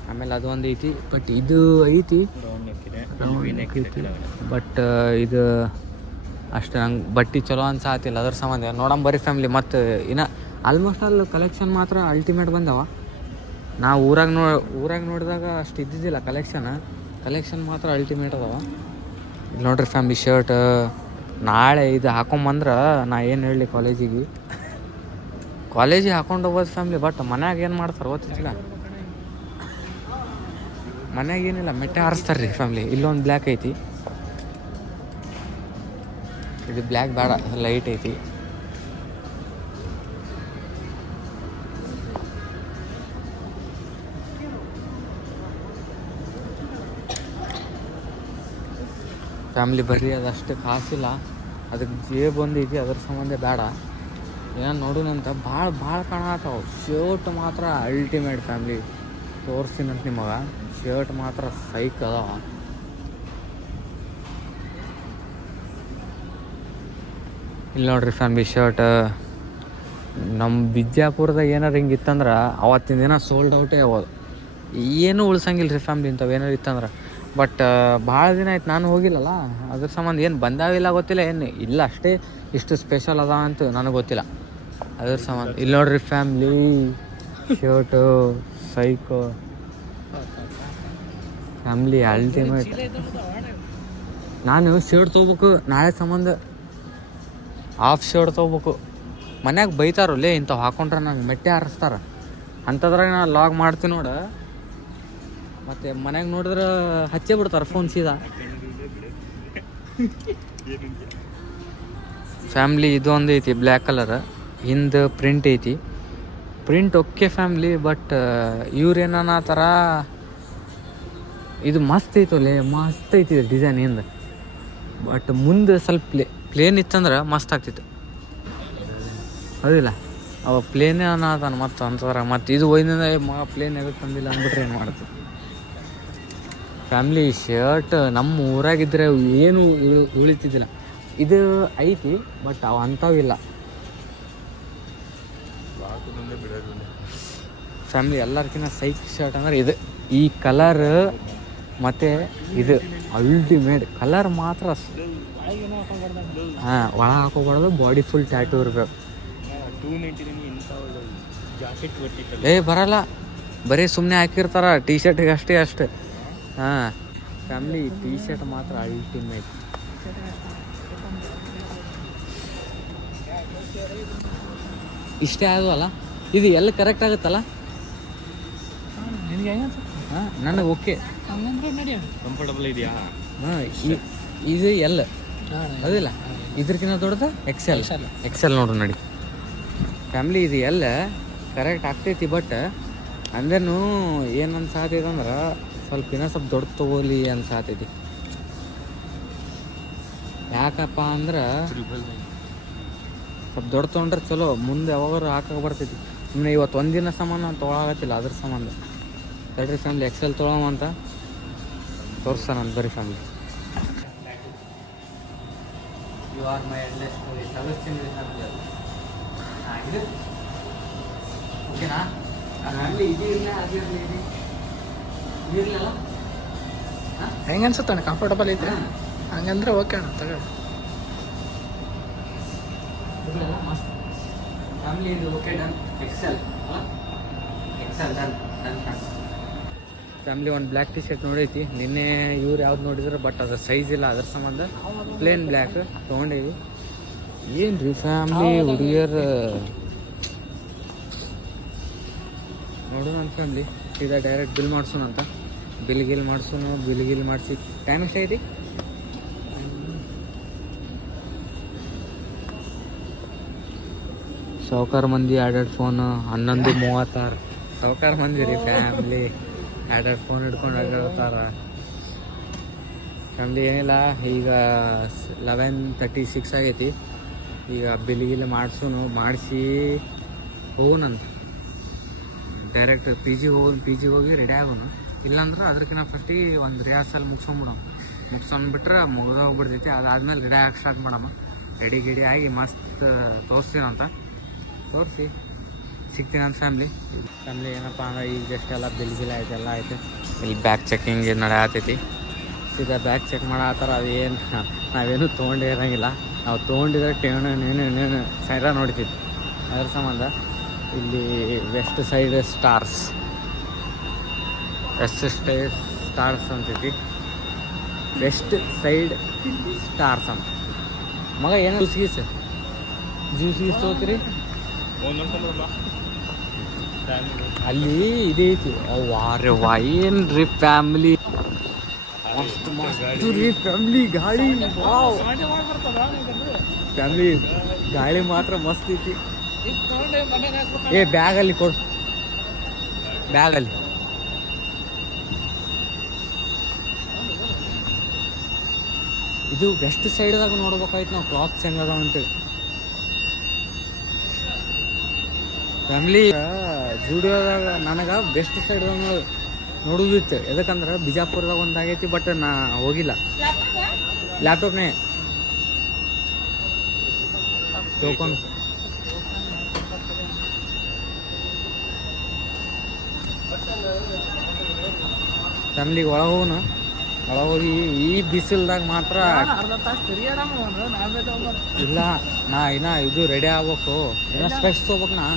ಆಮೇಲೆ ಅದು ಒಂದು ಐತಿ. ಬಟ್ ಇದು ಐತಿ ಬಟ್ ಇದು ಅಷ್ಟು ನಂಗೆ ಬಟ್ಟೆ ಚಲೋ ಅನ್ಸಾತಿಲ್ಲ. ಅದ್ರ ಸಂಬಂಧ ನೋಡಂಬರಿ ಫ್ಯಾಮ್ಲಿ. ಮತ್ತು ಇನ್ನು ಆಲ್ಮೋಸ್ಟ್ ಅಲ್ಲಿ ಕಲೆಕ್ಷನ್ ಮಾತ್ರ ಅಲ್ಟಿಮೇಟ್ ಬಂದವ. ನಾವು ಊರಾಗ ನೋಡಿದಾಗ ಅಷ್ಟು ಇದ್ದಿದ್ದಿಲ್ಲ ಕಲೆಕ್ಷನ್ ಮಾತ್ರ ಅಲ್ಟಿಮೇಟ್ ಅದಾವ. ಇಲ್ಲಿ ನೋಡ್ರಿ ಫ್ಯಾಮ್ಲಿ, ಶರ್ಟ್ ನಾಳೆ ಇದು ಹಾಕೊಂಬಂದ್ರೆ ನಾ ಏನು ಹೇಳಲಿ ಕಾಲೇಜಿಗೆ ಹಾಕೊಂಡು ಹೋಗೋದು ಫ್ಯಾಮ್ಲಿ. ಬಟ್ ಮನ್ಯಾಗ ಏನು ಮಾಡ್ತಾರೆ ಗೊತ್ತಿಲ್ಲ, ಮನ್ಯಾಗ ಏನಿಲ್ಲ, ಮೆಟ್ಟೆ ಹಾರಿಸ್ತಾರೆ ರೀ ಫ್ಯಾಮ್ಲಿ. ಇಲ್ಲೊಂದು ಬ್ಲ್ಯಾಕ್ ಐತಿ, ಇದು ಬ್ಲ್ಯಾಕ್ ಬೇಡ, ಲೈಟ್ ಐತಿ. ಫ್ಯಾಮ್ಲಿ ಬರ್ರಿ, ಅದಷ್ಟು ಕಾಸಿಲ್ಲ, ಅದಕ್ಕೆ ಜೇಬ್ ಬಂದೈತಿ, ಅದ್ರ ಸಂಬಂಧ ಬೇಡ. ಏನೋ ನೋಡೋಣಂತ ಭಾಳ ಕಾಣತ್ತಾವ. ಶರ್ಟ್ ಮಾತ್ರ ಅಲ್ಟಿಮೇಟ್ ಫ್ಯಾಮ್ಲಿ. ತೋರಿಸ್ತೀನಂತ ನಿಮಗೆ, ಶರ್ಟ್ ಮಾತ್ರ ಸೈಕ್ ಅದಾವ. ಇಲ್ಲಿ ನೋಡ್ರಿ ಫ್ಯಾಮ್ಲಿ, ಶರ್ಟ್ ನಮ್ಮ ಬಿಜಾಪುರದಾಗ ಏನಾರು ಹಿಂಗೆ ಇತ್ತಂದ್ರೆ ಅವತ್ತಿನ ದಿನ ಸೋಲ್ಡ್ ಔಟೇ ಅವಾಗ, ಏನೂ ಉಳ್ಸಂಗಿಲ್ಲ ರೀ ಫ್ಯಾಮ್ಲಿ ಇಂಥವು ಏನಾರು ಇತ್ತಂದ್ರೆ. ಬಟ್ ಭಾಳ ದಿನ ಆಯ್ತು ನಾನು ಹೋಗಿಲ್ಲಲ್ಲ, ಅದ್ರ ಸಂಬಂಧ ಏನು ಬಂದಾವಿಲ್ಲ ಗೊತ್ತಿಲ್ಲ, ಏನು ಇಲ್ಲ ಅಷ್ಟೇ ಇಷ್ಟು ಸ್ಪೆಷಲ್ ಅದ ಅಂತ ನನಗೆ ಗೊತ್ತಿಲ್ಲ, ಅದ್ರ ಸಂಬಂಧ. ಇಲ್ಲಿ ನೋಡ್ರಿ family, shirt psycho family ultimate. ನಾನು ಶರ್ಟ್ ತೊಗೋಬೇಕು ನಾಳೆ ಸಂಬಂಧ, ಹಾಫ್ ಶರ್ಟ್ ತೊಗೋಬೇಕು. ಮನ್ಯಾಗ ಬೈತಾರಲ್ಲೇ ಇಂಥವು ಹಾಕೊಂಡ್ರೆ ನಂಗೆ ಮೆಟ್ಟೆ ಹಾರಿಸ್ತಾರೆ. ಅಂಥದ್ರಾಗ ನಾನು ಲಾಗ್ ಮಾಡ್ತೀನಿ ನೋಡು, ಮತ್ತು ಮನ್ಯಾಗ ನೋಡಿದ್ರೆ ಹಚ್ಚೇ ಬಿಡ್ತಾರೆ ಫೋನ್ ಸೀದಾ. ಫ್ಯಾಮ್ಲಿ ಇದು ಒಂದು ಐತಿ ಬ್ಲ್ಯಾಕ್ ಕಲರ್, ಹಿಂದೆ ಪ್ರಿಂಟ್ ಐತಿ. Print okay family. ಬಟ್ ಇವ್ರೇನ ಥರ ಇದು ಮಸ್ತ್ ಐತಲ್ಲೇ, ಮಸ್ತ್ ಐತಿ ಡಿಸೈನ್ ಹಿಂದೆ. ಬಟ್ ಮುಂದೆ ಸ್ವಲ್ಪ ಪ್ಲೇನ್ ಇತ್ತಂದ್ರೆ ಮಸ್ತ್ ಆಗ್ತಿತ್ತು, ಹೌದಿಲ್ಲ? ಅವ ಪ್ಲೇನೇ ಅನ್ನತಾನ ಮತ್ತು ಅಂತಂದ್ರೆ. ಮತ್ತು ಇದು ಒಯ್ದಿಂದ ಪ್ಲೇನ್ ಎದಕ್ಕೆ ತಂದಿಲ್ಲ ಅಂದ್ಬಿಟ್ರೆ ಏನು ಮಾಡುತ್ತೆ ಫ್ಯಾಮ್ಲಿ. ಶರ್ಟ್ ನಮ್ಮ ಊರಾಗಿದ್ದರೆ ಏನು ಉಳಿತಿದ್ದಿಲ್ಲ. ಇದು ಐತಿ ಬಟ್ ಅವು ಅಂಥವಿಲ್ಲ ಫ್ಯಾಮ್ಲಿ. ಎಲ್ಲರ್ಕಿನ್ನ ಸೈಕ್ ಶರ್ಟ್ ಅಂದ್ರೆ ಇದು, ಈ ಕಲರ್ ಮತ್ತು ಇದು ಅಲ್ಟಿಮೇಟ್. ಕಲರ್ ಮಾತ್ರ ಹಾಂ, ಒಳ ಹಾಕೋಬಾರ್ದು, ಬಾಡಿ ಫುಲ್ ಟ್ಯಾಟೂ ಇರಬೇಕು. ಬರಲ್ಲ, ಬರೀ ಸುಮ್ಮನೆ ಹಾಕಿರ್ತಾರ ಟಿ ಶರ್ಟಿಗೆ ಅಷ್ಟೇ. ಹಾಂ ಫ್ಯಾಮ್ಲಿ, ಟಿ ಶರ್ಟ್ ಮಾತ್ರ ಅಲ್ಟಿಮೇಟ್. ಇಷ್ಟೇ ಆಗೋಲ್ಲ, ಇದು ಎಲ್ಲ ಕರೆಕ್ಟ್ ಆಗುತ್ತಲ್ಲ ಹಾಂ, ನನಗೆ ಓಕೆ, ಕಂಫರ್ಟಬಲ್ ಇದೆಯಾ? ಹಾಂ, ಇದು ಎಲ್ಲ ಅದಿಲ್ಲ, ಇದ್ರಕಿನ್ನ ದೊಡ್ಡದು ಎಕ್ಸೆಲ್ ನೋಡ್ರಿ ನಡಿ ಫ್ಯಾಮ್ಲಿ. ಇದು ಎಲ್ಲ ಕರೆಕ್ಟ್ ಆಗ್ತೈತಿ. ಬಟ್ ಅಂದ್ರೂ ಏನು ಅನ್ಸಾತೈತಿ ಅಂದ್ರೆ ಸ್ವಲ್ಪ ಇನ್ನೂ ಸ್ವಲ್ಪ ದೊಡ್ಡ ತೊಗೋಲಿ ಅನ್ಸಾತೈತಿ. ಯಾಕಪ್ಪ ಅಂದ್ರೆ ಸ್ವಲ್ಪ ದೊಡ್ಡ ತೊಗೊಂಡ್ರೆ ಚಲೋ, ಮುಂದೆ ಯಾವಾಗಾರು ಹಾಕಕ್ಕೆ ಬರ್ತೈತಿ. ಸುಮ್ಮನೆ ಇವತ್ತು ಒಂದಿನ ಸಾಮಾನು ತೊಗೊಳಕತ್ತಿಲ್ಲ, ಅದ್ರ ಸಂಬಂಧ ತಡ್ರಿ ಫ್ಯಾಮ್ಲಿ. ಎಕ್ಸೆಲ್ ತೊಗೊಳವಂತ ತೋರಿಸ್ತಾನ ಅಂತ ಬರೀ ಫ್ಯಾಮ್ಲಿ. ಇವಾಗ ಓಕೆನಾ ಫ್ಯಾಮ್ಲಿ? ಇದು ಇರಲಿ, ಅದು ಇರಲಿ, ಇದು ಇರಲಿಲ್ಲ ಹೆಂಗೆ ಅನ್ಸುತ್ತಣ್ಣ? ಕಂಫರ್ಟಬಲ್ ಐತೆ ಹಂಗಂದ್ರೆ ಓಕೆ ಅಣ್ಣ, ತಗೊಳ್ಳಿ. ಮಸ್ತ್ ಫ್ಯಾಮ್ಲಿ, ಇದು okay done. Excel done family. ಒಂದು ಬ್ಲ್ಯಾಕ್ ಟಿ ಶರ್ಟ್ ನೋಡೈತಿ ನಿನ್ನೆ, ಇವ್ರು ಯಾವ್ದು ನೋಡಿದ್ರೆ ಬಟ್ ಅದು ಸೈಜ್ ಇಲ್ಲ, ಅದ್ರ ಸಂಬಂಧ ಪ್ಲೇನ್ ಬ್ಲ್ಯಾಕ್ ತೊಗೊಂಡೇವಿ. ಏನ್ರಿ ಫ್ಯಾಮ್ಲಿ ಹುಡುಗಿಯರ್ ನೋಡೋಣ ಅಂತ ಫ್ಯಾಮ್ಲಿ ಸೀದಾ ಡೈರೆಕ್ಟ್ ಬಿಲ್ ಮಾಡ್ಸೋಣ ಅಂತ ಬಿಲ್ ಮಾಡಿಸಿ ಟೈಮ್ ಎಷ್ಟೈತಿ ಸಾವ್ಕಾರ ಮಂದಿ ಎರಡೆರಡು ಫೋನು 11:36 ಸಾವ್ಕಾರ ಮಂದಿ ರೀ ಫ್ಯಾಮ್ಲಿ ಎರಡೆರಡು ಫೋನ್ ಹಿಡ್ಕೊಂಡು ಅಡ್ಡಾಡ್ತಾರ ಫ್ಯಾಮ್ಲಿ ಏನಿಲ್ಲ ಈಗ 11:36 ಆಗೈತಿ ಈಗ ಬಿಲ್ ಮಾಡಿಸಿ ಹೋಗೋಣಂತ ಡೈರೆಕ್ಟ್ ಪಿ ಜಿಗೆ ಹೋಗಿ ರೆಡಿ ಆಗೋಣ ಇಲ್ಲಾಂದ್ರೆ ಅದಕ್ಕಿಂತ ಫಸ್ಟಿಗೆ ಒಂದು ರಿಹಾರ್ಸಲ್ ಮುಗಿಸ್ಕೊಂಡ್ಬಿಟ್ರೆ ಮುಗಿದೋಗ್ಬಿಡ್ತೈತಿ ಅದಾದ್ಮೇಲೆ ರೆಡಿ ಆಗಿ ಸ್ಟಾರ್ಟ್ ಮಾಡಮ್ಮ ರೆಡಿ ಆಗಿ ಮಸ್ತ್ ತೋರಿಸ್ತೀನಂತ ತೋರಿಸಿ ಸಿಗ್ತೀನಿ ಅಂತ ಫ್ಯಾಮ್ಲಿ ಏನಪ್ಪ ಅಂದ್ರೆ ಈಗ ಜಸ್ಟ್ ಎಲ್ಲ ಬಿಲ್ ಆಯ್ತು ಎಲ್ಲ ಆಯ್ತು ಇಲ್ಲಿ ಬ್ಯಾಗ್ ಚೆಕಿಂಗ್ ನಡೆಯತೈತಿ ಸೀದಾ ಬ್ಯಾಗ್ ಚೆಕ್ ಮಾಡತ್ತಾರ ಅದೇನು ನಾವೇನು ತೊಗೊಂಡೇ ಇರೋಂಗಿಲ್ಲ ನಾವು ತೊಗೊಂಡಿದ್ರೆ ಏನೇನು ಸೈರ ನೋಡ್ತಿದ್ವಿ ಅದ್ರ ಸಂಬಂಧ ಇಲ್ಲಿ ವೆಸ್ಟ್ ಸೈಡ್ ಸ್ಟಾರ್ಸ್ ಅಂತೈತಿ ವೆಸ್ಟ್ ಸೈಡ್ ಸ್ಟಾರ್ಸ್ ಅಂತ ಮಗ ಏನೋ ಜ್ಯೂಸ್ ತೊಗೋತೀರಿ ಅಲ್ಲಿ ಇದೇ ಐತಿ ವಾ ಏನ್ರಿ ಫ್ಯಾಮ್ಲಿ ಮಸ್ತ್ ರೀ ಫ್ಯಾಮ್ಲಿ ಗಾಳಿ ಫ್ಯಾಮ್ಲಿ ಗಾಳಿ ಮಾತ್ರ ಮಸ್ತ್ ಐತಿ ಬ್ಯಾಗಲ್ಲಿ ಕೊಡು ಬ್ಯಾಗಲ್ಲಿ ಇದು ವೆಸ್ಟ್ ಸೈಡ್ದಾಗ ನೋಡ್ಬೇಕಾಯ್ತು ನಾವು ಕ್ಲಾತ್ಸ್ ಹೆಂಗದಾವ ಅಂತೇಳಿ ಫ್ಯಾಮ್ಲಿ ಜೂಡಿಯೋದಾಗ ನನಗೆ ವೆಸ್ಟ್ ಸೈಡ್ದಾಗ ನೋಡುದಿತ್ತು ಎದಕ್ಕಂದ್ರೆ ಬಿಜಾಪುರದಾಗ ಒಂದು ಆಗೈತಿ ಬಟ್ ನಾ ಹೋಗಿಲ್ಲ ಲ್ಯಾಪ್ಟಾಪ್ನೇ ಟೋಕನ್ ಫ್ಯಾಮ್ಲಿಗೆ ಒಳಗೋಗಿ ಈ ಬಿಸಿಲ್ದಾಗ ಮಾತ್ರ ಇಲ್ಲ ನಾ ಇದು ರೆಡಿ ಆಗ್ಬೇಕು ಇನ್ನ ಸ್ಪೆಕ್ಸ್ ತೊಗೋಬೇಕು ನಾ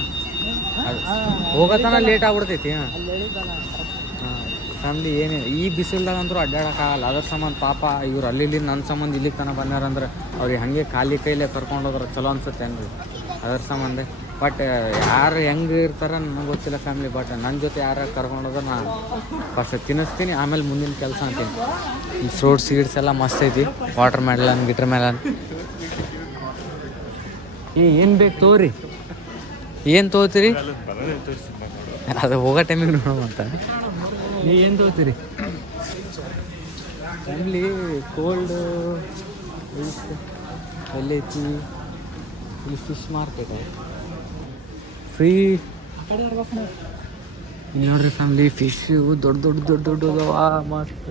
ಹೋಗತನ ಲೇಟ್ ಆಗ್ಬಿಡ್ತೈತಿ ಫ್ಯಾಮ್ಲಿ ಏನೇ ಈ ಬಿಸಿಲ್ದಾಗ ಅಂದ್ರೂ ಅಡ್ಡಾಡಕ್ಕಾಗಲ್ಲ ಅದ್ರ ಸಂಬಂಧ ಪಾಪ ಇವ್ರು ಅಲ್ಲಿ ನನ್ನ ಸಂಬಂಧ ಇಲ್ಲಿಗೆ ತನಕ ಬಂದಾರಂದ್ರೆ ಅವ್ರಿಗೆ ಹಾಗೆ ಖಾಲಿ ಕೈಲೇ ಕರ್ಕೊಂಡು ಹೋದ್ರೆ ಚಲೋ ಅನ್ಸುತ್ತೆ ಏನ್ರಿ ಅದ್ರ ಸಂಬಂಧ ಬಟ್ ಯಾರು ಹೆಂಗೆ ಇರ್ತಾರೆ ನನಗೆ ಗೊತ್ತಿಲ್ಲ ಫ್ಯಾಮ್ಲಿ ಬಟ್ ನನ್ನ ಜೊತೆ ಯಾರು ಕರ್ಕೊಂಡು ಹೋದ್ರೆ ನಾನು ಫಸ್ಟ್ ತಿನ್ನಿಸ್ತೀನಿ ಆಮೇಲೆ ಮುಂದಿನ ಕೆಲಸ ಅಂತೀನಿ ಈ ಫ್ರೂಟ್ ಸೀಡ್ಸ್ ಎಲ್ಲ ಮಸ್ತ್ ಐತಿ ವಾಟರ್ ಮೆಲನ್ ಏನು ಬೇಕು ತೋರಿ ಏನು ತೊಗೋತೀರಿ ಅದು ಹೋಗೋ ಟೈಮಿಗೆ ನೋಡೋವಂತ ಏನು ತೊಗೋತೀರಿ ಫ್ಯಾಮ್ಲಿ ಕೋಲ್ಡ್ ಎಲ್ಲೈತಿ ಇಲ್ಲಿ ಫಿಶ್ ಮಾರ್ಕೆಟ್ ಫ್ರೀ ನೋಡ್ರಿ ಫ್ಯಾಮ್ಲಿ ಫಿಶು ದೊಡ್ಡ ಅದಾವ ಮಸ್ತ್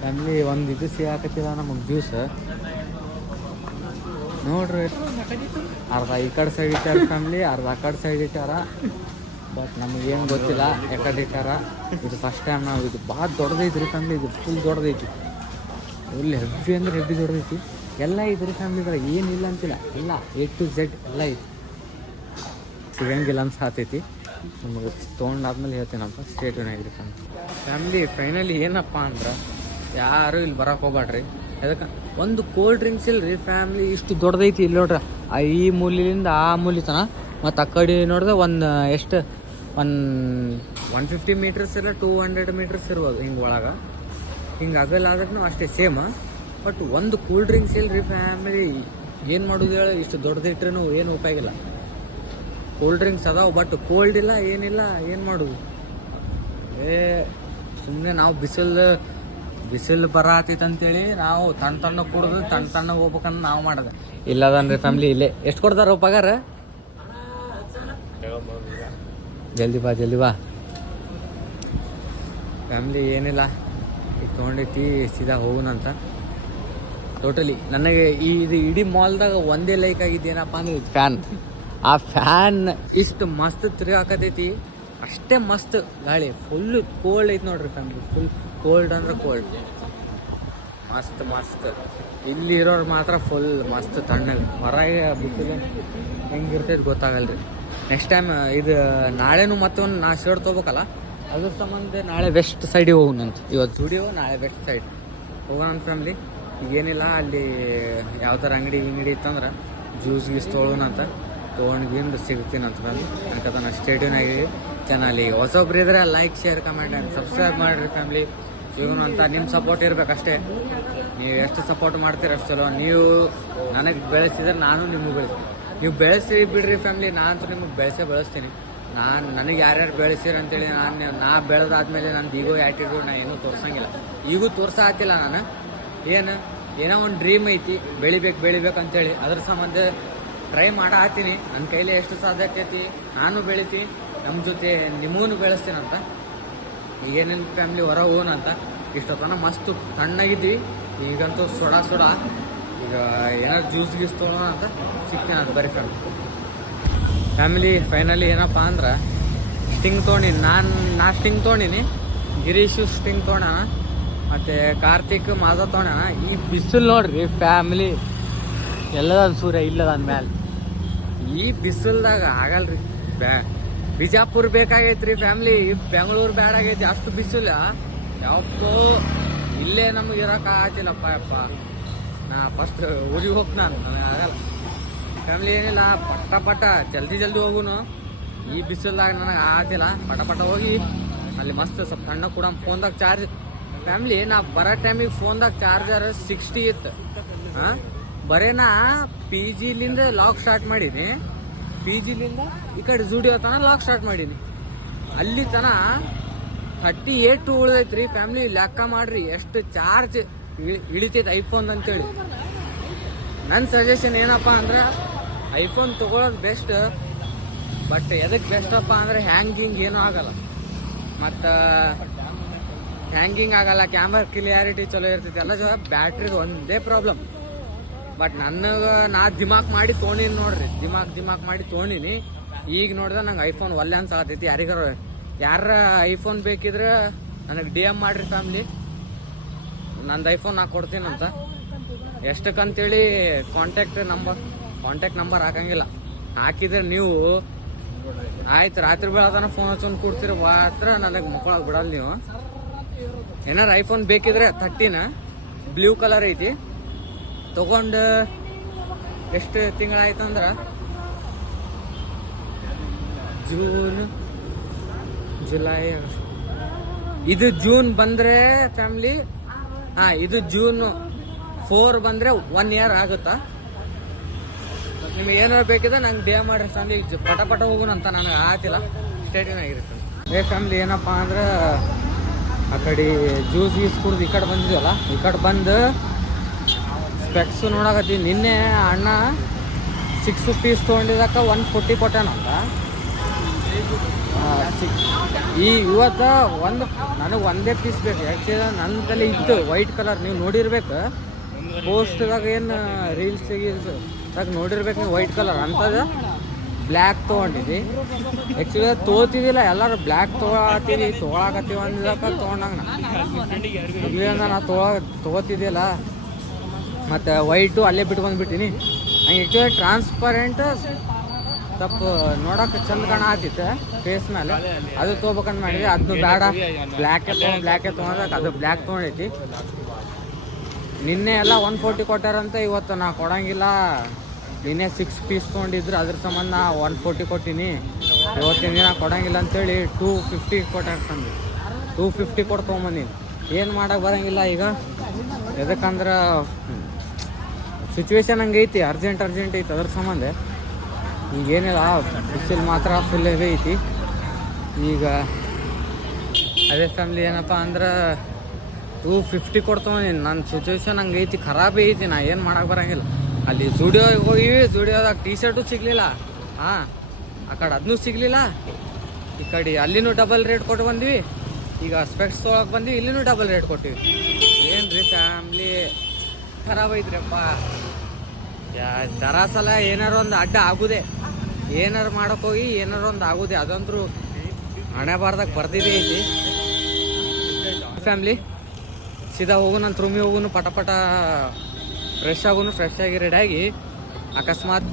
ಫ್ಯಾಮ್ಲಿ ಒಂದು ಇದು ಸಿಗಾಕತ್ತಿದ ನಮಗೆ ಜ್ಯೂಸ್ ನೋಡ್ರಿ ಅರ್ಧ ಈ ಕಡೆ ಸೈಡ್ ಇಟ್ಟಾರ ಫ್ಯಾಮ್ಲಿ ಅರ್ಧ ಆ ಕಡೆ ಸೈಡ್ ಇಟ್ಟಾರ ಬಟ್ ನಮಗೇನು ಗೊತ್ತಿಲ್ಲ ಯಾಕಡೆ ಇಟ್ಟಾರ ಇದು ಫಸ್ಟ್ ಟೈಮ್ ನಾವು ಇದು ಭಾಳ ದೊಡ್ಡದೈತಿ ರೀ ಫ್ಯಾಮ್ಲಿ ಇದು ಫುಲ್ ದೊಡ್ಡದೈತಿ ಫುಲ್ ಹೆವಿ ಅಂದ್ರೆ ಹೆವಿ ದೊಡ್ಡದೈತಿ ಎಲ್ಲ ಐತ್ರಿ ಫ್ಯಾಮ್ಲಿಗಳು ಏನಿಲ್ಲ ಅಂತಿಲ್ಲ ಎಲ್ಲ A to Z ಎಲ್ಲ ಐತಿ ಸಿಗಂಗಿಲ್ಲ ಅನ್ಸಾತೈತಿ ನಮಗೆ ತೊಗೊಂಡಾದ್ಮೇಲೆ ಹೇಳ್ತೀನಪ್ಪ ಸ್ಟೇಟೂನ್ ಆಗಿರಿ ಫ್ಯಾಮ್ಲಿ ಫೈನಲಿ ಏನಪ್ಪ ಅಂದ್ರೆ ಯಾರು ಇಲ್ಲಿ ಬರೋಕೆ ಹೋಗ್ಬೇಡ್ರಿ ಅದಕ್ಕೆ ಒಂದು ಕೋಲ್ಡ್ ಡ್ರಿಂಕ್ಸ್ ಇಲ್ರಿ ಫ್ಯಾಮ್ಲಿ ಇಷ್ಟು ದೊಡ್ಡದೈತಿ ಇಲ್ಲಿ ನೋಡ್ರಿ ಈ ಮೂಲಿಂದ ಆ ಮೂಲಿ ತನ ಮತ್ತು ಆ ಕಡೆ ನೋಡಿದ್ರೆ ಒಂದು ಎಷ್ಟು 150 ಮೀಟರ್ಸ್ ಇಲ್ಲ 200 ಮೀಟರ್ಸ್ ಇರ್ಬೋದು ಹಿಂಗೆ ಒಳಗೆ ಹಿಂಗೆ ಆಗಲ್ಲ ಆದ್ರೂ ಅಷ್ಟೇ ಸೇಮ್ ಬಟ್ ಒಂದು ಕೂಲ್ ಡ್ರಿಂಕ್ಸ್ ಇಲ್ರಿ ಫ್ಯಾಮಿಲಿ ಏನು ಮಾಡೋದು ಹೇಳಿ ಇಷ್ಟು ದೊಡ್ಡದಿಟ್ರೂ ಏನು ಉಪಯೋಗ ಇಲ್ಲ ಕೂಲ್ ಡ್ರಿಂಕ್ಸ್ ಅದಾವೆ ಬಟ್ ಕೋಲ್ಡ್ ಇಲ್ಲ ಏನಿಲ್ಲ ಏನು ಮಾಡೋದು ಸುಮ್ಮನೆ ನಾವು ಬಿಸಿಲು ಬರತೈತೆ ಅಂತೇಳಿ ನಾವು ತಣ್ಣ ಕುಡಿದು ತಣ್ಣ ಹೋಗ್ಬೇಕಂತ ನಾವು ಮಾಡೋದು ಇಲ್ಲದನ್ರಿ ಫ್ಯಾಮ್ಲಿ ಇಲ್ಲೇ ಎಷ್ಟು ಕೊಡ್ತಾರ ಪಗಾರ ಜಲ್ದಿ ಬಾ ಫ್ಯಾಮ್ಲಿ ಏನಿಲ್ಲ ಈಗ ತೊಗೊಂಡೈತಿ ಸೀದಾ ಹೋಗೋಣಂತ ಟೋಟಲಿ ನನಗೆ ಇದು ಇಡೀ ಮಾಲ್ದಾಗ ಒಂದೇ ಲೈಕ್ ಆಗಿದ್ದೇನಪ್ಪ ಅಂದ್ರೆ ಫ್ಯಾನ್ ಆ ಫ್ಯಾನ್ ಇಷ್ಟು ಮಸ್ತ್ ತಿರುಗಾಕತೈತಿ ಅಷ್ಟೇ ಮಸ್ತ್ ಗಾಳಿ ಫುಲ್ ಕೋಲ್ಡ್ ಐತಿ ನೋಡ್ರಿ ಫ್ಯಾಮ್ಲಿ ಫುಲ್ ಕೋಲ್ಡ್ ಅಂದ್ರೆ ಕೋಲ್ಡ್ ಮಸ್ತ್ ಇಲ್ಲಿ ಇರೋರು ಮಾತ್ರ ಫುಲ್ ಮಸ್ತ್ ತಣ್ಣಗೆ ಹೊರಗೆ ಬಿಸಿಲು ಹೆಂಗಿರ್ತೈತೆ ಗೊತ್ತಾಗಲ್ರಿ ನೆಕ್ಸ್ಟ್ ಟೈಮ್ ಇದು ನಾಳೆನೂ ಮತ್ತೊಂದು ನಾ ಶರ್ಟ್ ತೊಗೋಬೇಕಲ್ಲ ಅದ್ರ ಸಂಬಂಧ ನಾಳೆ ವೆಸ್ಟ್ ಸೈಡಿಗೆ ಹೋಗೋಣಂತ ಇವತ್ತು ಸ್ಟುಡಿಯೋ ನಾಳೆ ವೆಸ್ಟ್ ಸೈಡ್ ಹೋಗೋಣ ಫ್ಯಾಮ್ಲಿ. ಈಗೇನಿಲ್ಲ, ಅಲ್ಲಿ ಯಾವ ಥರ ಅಂಗಡಿ ಇತ್ತಂದ್ರೆ ಜ್ಯೂಸ್ ಗೀಸ್ ತೊಗೊಳೋಣ ಅಂತ ತೊಗೊಂಡು ಸಿಗ್ತೀನಿ ಅಂತ ಫ್ಯಾಮ್ಲಿ. ಯಾಕಂದ್ರೆ ನಾನು ಸ್ಟೇಡಿಯಮ್ನಾಗಿ ಚಾನಲಿಗೆ ಹೊಸೊಬ್ರು ಇದ್ರೆ like share comment and subscribe ಮಾಡಿರಿ ಫ್ಯಾಮ್ಲಿ. ಸಿಗೋಣ ಅಂತ ನಿಮ್ಮ ಸಪೋರ್ಟ್ ಇರಬೇಕಷ್ಟೇ. ನೀವು ಎಷ್ಟು ಸಪೋರ್ಟ್ ಮಾಡ್ತೀರ ಅಷ್ಟು ಚಲೋ. ನೀವು ನನಗೆ ಬೆಳೆಸಿದ್ರೆ ನಾನು ನಿಮಗೆ ಬೆಳೆಸ್ತೀನಿ. ನೀವು ಬೆಳೆಸಿ ಬಿಡ್ರಿ ಫ್ಯಾಮ್ಲಿ, ನಾನಂತೂ ನಿಮಗೆ ಬೆಳೆಸ್ತೀನಿ. ನನಗೆ ಯಾರ್ಯಾರು ಬೆಳೆಸಿರ ಅಂತೇಳಿ ನಾ ಬೆಳೆದಾದ್ಮೇಲೆ ನಂದು ಈಗೋ ಆ್ಯಟಿಟ್ಯೂಡ್ ನಾ ಏನೂ ತೋರ್ಸಂಗಿಲ್ಲ. ಈಗೂ ತೋರ್ಸಾತಿಲ್ಲ. ನಾನು ಏನೋ ಒಂದು ಡ್ರೀಮ್ ಐತಿ, ಬೆಳಿಬೇಕು ಅಂತೇಳಿ. ಅದ್ರ ಸಂಬಂಧ ಟ್ರೈ ಮಾಡತ್ತೀನಿ. ನನ್ನ ಕೈಲಿ ಎಷ್ಟು ಸಾಧ್ಯತೆ ಐತಿ ನಾನು ಬೆಳಿತೀನಿ, ನಮ್ಮ ಜೊತೆ ನಿಮ್ಮೂ ಬೆಳೆಸ್ತೀನಂತ. ಏನೇನು ಫ್ಯಾಮ್ಲಿ ಹೊರ ಹೋಗೋಣ ಅಂತ. ಇಷ್ಟೊತ್ತನ ಮಸ್ತು ತಣ್ಣಗಿದ್ವಿ, ಈಗಂತೂ ಸೊಡ ಈಗ ಏನಾದ್ರು ಜ್ಯೂಸ್ ಗೀಸ್ ತೊಗೊಳೋಣ ಅಂತ ಸಿಗ್ತೀನಿ ಅಂತ. ಬರೀ ಫ್ಯಾಮಿಲಿ ಫೈನಲಿ ಏನಪ್ಪ ಅಂದ್ರೆ ಸ್ಟಿಂಗ್ ತೊಗೊಂಡಿನಿ. ನಾ ಸ್ಟಿಂಗ್ ತೊಗೊಂಡಿನಿ, ಗಿರೀಶು ಸ್ಟಿಂಗ್ ತೊಗೊಂಡಣ, ಮತ್ತು ಕಾರ್ತಿಕ್ ಮಾಜಾ ತೊಗೊಂಡಣ. ಈ ಬಿಸಿಲು ನೋಡ್ರಿ ಫ್ಯಾಮಿಲಿ, ಎಲ್ಲದ ಸೂರ್ಯ ಇಲ್ಲದ ಅಂದ್ಮೇಲೆ ಈ ಬಿಸಿಲ್ದಾಗ ಆಗಲ್ರಿ. ಬಿಜಾಪುರ ಬೇಕಾಗೈತ್ರಿ ಫ್ಯಾಮಿಲಿ, ಬೆಂಗಳೂರು ಬ್ಯಾಡಾಗೈತಿ. ಅಷ್ಟು ಬಿಸಿಲ ಯಾವತ್ತೋ ಇಲ್ಲೇ ನಮ್ಗೆ ಇರೋಕ್ಕಾಗತ್ತಿಲ್ಲಪ್ಪ. ನಾ ಫಸ್ಟ್ ಊರಿಗೆ ನನಗೆ ಆಗಲ್ಲ ಫ್ಯಾಮಿಲಿ. ಏನಿಲ್ಲ, ಪಟ ಜಲ್ದಿ ಹೋಗುನು. ಈ ಬಿಸಿಲ್ದಾಗ ನನಗೆ ಆಗತ್ತಿಲ್ಲ. ಪಟ ಹೋಗಿ ಅಲ್ಲಿ ಮಸ್ತ್ ಸ್ವಲ್ಪ ತಣ್ಣ ಕೂಡ ಫೋನ್ದಾಗ ಚಾರ್ಜ್ ಫ್ಯಾಮಿಲಿ. ನಾ ಬರೋ ಟೈಮಿಗೆ ಫೋನ್ದಾಗ ಚಾರ್ಜರ್ 60 ಇತ್ತು. ಬರೀ ನಾ PG ಲಿಂದ ಲಾಕ್ ಸ್ಟಾರ್ಟ್ ಮಾಡೀನಿ. PG ಲಿಂದ ಈ ಕಡೆ ಜುಡಿಯೋ ತನ ಲಾಕ್ ಸ್ಟಾರ್ಟ್ ಮಾಡೀನಿ. ಅಲ್ಲಿ ತನ 38 ಉಳ್ದೈತ್ರಿ ಫ್ಯಾಮಿಲಿ. ಲೆಕ್ಕ ಮಾಡ್ರಿ ಎಷ್ಟು ಚಾರ್ಜ್ ಇಳಿತೈತೆ ಐಫೋನ್ ಅಂತೇಳಿ. ನನ್ನ ಸಜೆಷನ್ ಏನಪ್ಪ ಅಂದ್ರೆ ಐಫೋನ್ ತೊಗೊಳೋದು ಬೆಸ್ಟ್. ಬಟ್ ಎದಕ್ಕೆ ಬೆಸ್ಟಪ್ಪ ಅಂದ್ರೆ ಹ್ಯಾಂಗಿಂಗ್ ಏನೂ ಆಗಲ್ಲ, ಮತ್ತು ಹ್ಯಾಂಗಿಂಗ್ ಆಗಲ್ಲ, ಕ್ಯಾಮ್ರಾ ಕ್ಲಿಯಾರಿಟಿ ಚಲೋ ಇರ್ತೈತಿ. ಎಲ್ಲ ಬ್ಯಾಟ್ರಿದು ಒಂದೇ ಪ್ರಾಬ್ಲಮ್. ಬಟ್ ನಾ ದಿಮಾಕ್ ಮಾಡಿ ತೊಗೊಂಡಿನಿ ನೋಡ್ರಿ, ದಿಮಾಕ್ ಮಾಡಿ ತೊಗೊಂಡಿನಿ. ಈಗ ನೋಡಿದ್ರೆ ನಂಗೆ ಐಫೋನ್ ಒಲ್ಲೆ ಅನ್ಸಾಕತೈತಿ. ಯಾರ ಐಫೋನ್ ಬೇಕಿದ್ರೆ ನನಗೆ DM ಮಾಡ್ರಿ ಫ್ಯಾಮಿಲಿ, ನಂದು ಐಫೋನ್ ನಾ ಕೊಡ್ತೀನಂತ. ಎಷ್ಟಕ್ಕಂತೇಳಿ ಕಾಂಟ್ಯಾಕ್ಟ್ ನಂಬರ್ ಹಾಕಂಗಿಲ್ಲ. ಹಾಕಿದ್ರೆ ನೀವು ಆಯ್ತು ರಾತ್ರಿ ಬೆಳತನ ಫೋನ್ ಹಚ್ಕೊಂಡು ಕೊಡ್ತೀರಿ, ಮಾತ್ರ ನನಗೆ ಮಕ್ಕಳಾಗ ಬಿಡಲ್ಲ ನೀವು. ಏನಾರು ಐಫೋನ್ ಬೇಕಿದ್ರೆ 13 ಬ್ಲೂ ಕಲರ್ ಐತಿ. ತಗೊಂಡು ಎಷ್ಟು ತಿಂಗಳಾಯ್ತಂದ್ರೆ ಜೂನ್, ಜುಲೈ, ಇದು ಜೂನ್ ಬಂದರೆ ಫ್ಯಾಮಿಲಿ, ಇದು ಜೂನ್ 4 ಬಂದರೆ 1 ಇಯರ್ ಆಗುತ್ತಾ. ನಿಮಗೆ ಏನಾರು ಬೇಕಿದ್ರೆ ನಂಗೆ DM ಮಾಡ್ರಿ ಫ್ಯಾಮಿಲಿ. ಪಟ ಹೋಗೋಣಂತ, ನನಗೆ ಆತಿಲ್ಲ, ಸ್ಟೇಡಿಯಮ್ ಆಗಿರುತ್ತೆ. ಫ್ಯಾಮಿಲಿ ಏನಪ್ಪ ಅಂದ್ರೆ ಆ ಕಡೆ ಜ್ಯೂಸ್ ಕುಡ್ದು ಈ ಕಡೆ ಬಂದಿದ್ವಲ್ಲ, ಈ ಕಡೆ ಬಂದು ಸ್ಪೆಕ್ಸ್ ನೋಡಕತ್ತೀವಿ. ನಿನ್ನೆ ಅಣ್ಣ 6 ಪೀಸ್ ತೊಗೊಂಡಿದ್ದಕ್ಕೆ 140 ಕೊಟ್ಟಾನಂತ. ಇವತ್ತು ನನಗೆ ಒಂದೇ ಪೀಸ್ ಬೇಕು. ಆ್ಯಕ್ಚುಲಿ ನನ್ನ ತಲೆ ಇತ್ತು ವೈಟ್ ಕಲರ್, ನೀವು ನೋಡಿರ್ಬೇಕು ಪೋಸ್ಟ್ದಾಗ, ಏನು ರೀಲ್ಸ್ದಾಗ ನೋಡಿರ್ಬೇಕು ನೀವು. ವೈಟ್ ಕಲರ್ ಅಂಥದ್ದು ಬ್ಲ್ಯಾಕ್ ತೊಗೊಂಡಿದ್ದಿ. ಆ್ಯಕ್ಚುಲಿ ತೊಗೋತಿದ್ದಿಲ್ಲ, ಎಲ್ಲರೂ ಬ್ಲ್ಯಾಕ್ ತೊಗೊಳಕತ್ತೀವಿ ಅಂದಿದ್ದಕ್ಕೆ ತೊಗೊಂಡಂಗ. ಇದರಿಂದ ನಾ ತೊಗೋತಿದ್ದಿಲ್ಲ, ಮತ್ತು ವೈಟು ಅಲ್ಲೇ ಬಿಟ್ಟು ಬಂದುಬಿಟ್ಟಿನಿ. ನಂಗೆ ಆ್ಯಕ್ಚುಲಿ ಟ್ರಾನ್ಸ್ಪರೆಂಟ್ ಸ್ವಲ್ಪ ನೋಡೋಕೆ ಚಂದ ಕಾಣತ್ತಿತ್ತು ಫೇಸ್ ಮೇಲೆ, ಅದು ತೊಗೋಬೇಕಂತ ಮಾಡಿದ್ವಿ. ಅದು ಬೇಡ, ಬ್ಲ್ಯಾಕೆ ತೊಗೊಂಡಾಗ ಅದು ಬ್ಲ್ಯಾಕ್ ತೊಗೊಂಡೈತಿ. ನಿನ್ನೆ ಎಲ್ಲ 140 ಕೊಟ್ಟಾರಂತ, ಇವತ್ತು ನಾ ಕೊಡೋಂಗಿಲ್ಲ. ನಿನ್ನೆ 6 ಪೀಸ್ ತೊಗೊಂಡಿದ್ರು, ಅದ್ರ ಸಂಬಂಧ ನಾ 140 ಕೊಟ್ಟಿನಿ. ಇವತ್ತಿನ ದಿನ ಕೊಡೋಂಗಿಲ್ಲ ಅಂತೇಳಿ 250 ಕೊಟ್ಟಾರ ತಂದು 250 ಕೊಟ್ಟು ತೊಗೊಂಬಂದೀನಿ. ಏನು ಮಾಡೋಕೆ ಬರೋಂಗಿಲ್ಲ ಈಗ. ಎದಕ್ಕಂದ್ರೆ ಸಿಚುವೇಶನ್ ಹಂಗೈತಿ, ಅರ್ಜೆಂಟ್ ಐತಿ. ಅದ್ರ ಸಂಬಂಧ ಈಗೇನಿಲ್ಲ, ಬಿಸಿಲು ಮಾತ್ರ ಫುಲ್ ಹೆವಿ ಐತಿ ಈಗ. ಅದೇ ಫ್ಯಾಮಿಲಿ ಏನಪ್ಪ ಅಂದ್ರೆ 250 ಕೊಡ್ತೊಂಬಂದೀನಿ. ನನ್ನ ಸಿಚುವೇಶನ್ ಹಂಗೈತಿ, ಖರಾಬೇ ಐತಿ. ನಾ ಏನು ಮಾಡೋಕೆ ಬರೋಂಗಿಲ್ಲ. ಅಲ್ಲಿ ಜುಡಿಯೋಗೆ ಹೋಗಿವಿ, ಜುಡಿಯೋದಾಗ T-ಶರ್ಟು ಸಿಗಲಿಲ್ಲ. ಆ ಕಡೆ ಅದನ್ನೂ ಸಿಗಲಿಲ್ಲ. ಈ ಕಡೆ ಅಲ್ಲಿನೂ ಡಬಲ್ ರೇಟ್ ಕೊಟ್ಟು ಬಂದ್ವಿ. ಈಗ ಸ್ಪೆಕ್ಸ್ ತೊಗೊಳಕ್ಕೆ ಬಂದ್ವಿ, ಇಲ್ಲಿನೂ ಡಬಲ್ ರೇಟ್ ಕೊಟ್ಟಿವಿ. ಏನು ರೀ ಫ್ಯಾಮ್ಲಿ, ಖರಾಬ್ ಐತ್ರಿಯಪ್ಪ. ಸಲ ಏನಾರು ಒಂದು ಅಡ್ಡ ಆಗುದೇ, ಏನಾರು ಮಾಡೋಕ್ಕೋಗಿ ಏನಾರು ಒಂದು ಆಗುದೇ. ಅದಂತರೂ ಹಣೆ ಬಾರ್ದಾಗ ಬರ್ದಿದ್ದೇ ಐತಿ ಫ್ಯಾಮ್ಲಿ. ಸೀದಾ ಹೋಗು, ನನ್ನ ರೂಮಿಗೆ ಹೋಗುನು, ಪಟ ಫ್ರೆಶ್ ಆಗಿ ರೆಡಿಯಾಗಿ. ಅಕಸ್ಮಾತ್